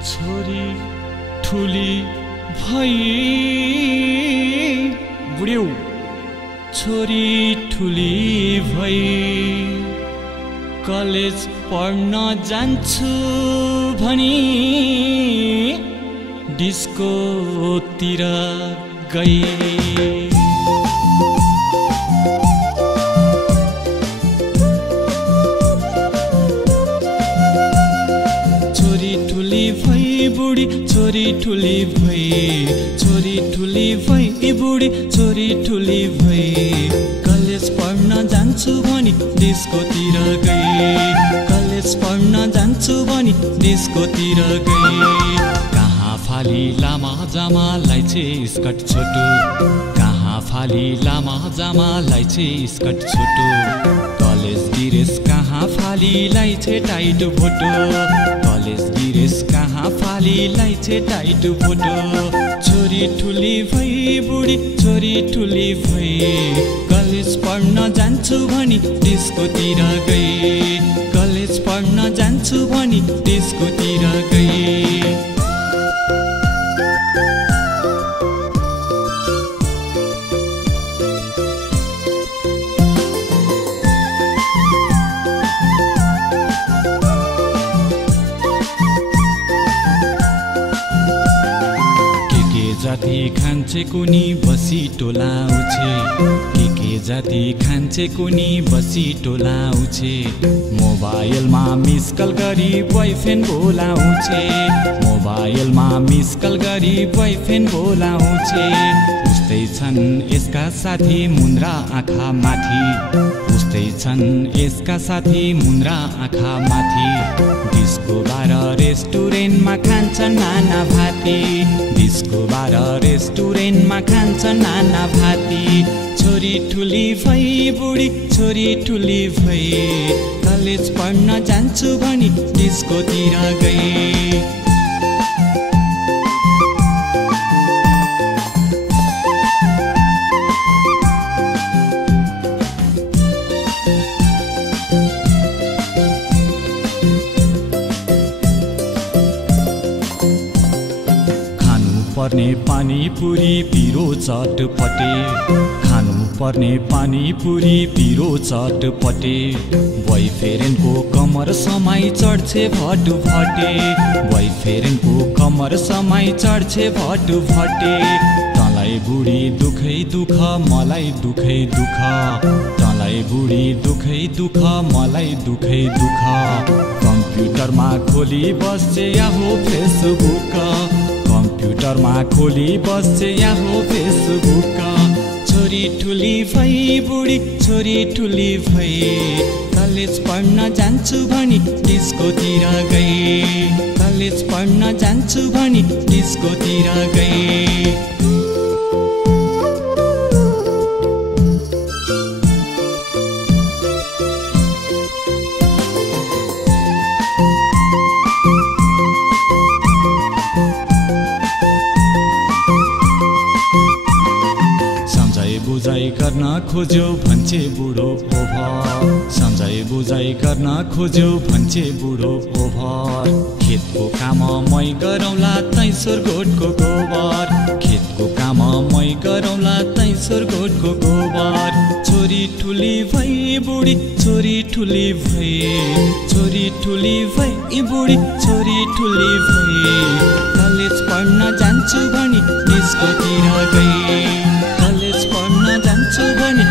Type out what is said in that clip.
छोरी ठुली भई बुढ्यौ छोरी ठुली भई कलेज पढ्न जान्छु भनी डिस्कोतिर गई। छोरी ठुली भई बुढी छोरी ठुली भई छोरी ठुली भई बुढी छोरी ठुली भई कलेज पढ्न जान्छु भनी डिस्कोतिर गई। कलेज पढ्न जान्छु भनी डिस्कोतिर गई। कहाँ फाली लामा जामालाई छे स्कर्ट छोटो कहाँ फाली लामा जामालाई छे स्कर्ट छोटो कलेज ड्रेस कहाँ फालीलाई छे टाइट फोटो कलेज ड्रेस कहाँ फालीलाई छे टाइट फोटो। छोरी ठुली भई बुढी छोरी ठुली भई कलेज पढ्न जान्छु भनी डिस्कोतिर गई। कलेज पढ्न जान्छु भनी डिस्कोतिर गई। जाति खान्छे कुनी बसी टोलाउँछे के जाति खान्छे कुनी बसी टोलाउँछे मोबाइलमा मिस कल गरी बोयफ्रेन्ड बोलाउँछे मोबाइलमा मिस कल गरी बोयफ्रेन्ड बोलाउँछे। उस्तै छन् यसका साथी मुन्द्रा आँखा माथि उस्तै छन् यसका साथी मुन्द्रा आँखा माथि डिस्को बार रेस्टुरेन्टमा खान्छन् नाना भाती डिस्को बार रेस्टुरेन्टमा खान्छन् नाना भाती। छोरी ठुली भई बुढी छोरी ठुली भई कलेज पढ्न जान्छु भनी डिस्कोतिर गई। पर्ने पानीपुरी पिरो चटपटे खानु पर्ने पानीपुरी पिरो चटपटे बोयफ्रेन्डको कमर समाई चढ्छे भटु भटे बोयफ्रेन्डको कमर समाई चढ्छे भटु भटे। तँलाई बुढी दुखै दुख मलाई दुखै दुख तँलाई बुढी दुखै दुख मलाई दुखै दुख कम्प्युटरमा खोली बस्छे याहो फेसबुक कम्प्युटरमा खोली बस्छे याहो फेसबुक। छोरी ठुली भई बुढी छोरी ठुली भई कलेज पढ्न जान्छु भनी डिस्कोतिर गई। कलेज पढ्न जान्छु भनी डिस्कोतिर गई। बुझाइ गर्न खोज्यो भन्छे बुढो ओभर सम्झाइ बुझाइ गर्न खोज्यो भन्छे बुढो ओभर खेतको काम मै गरौँला तै सोरगोठको गोबर खेतको काम मै गरौँला तै सोरगोठको गोबर। छोरी ठुली भई बुढी छोरी ठुली भई छोरी ठुली भई बुढी छोरी ठुली भई कलेज पढ्न जान्छु भनी डिस्कोतिर गई। कलेज पढ्न जान्छु भनी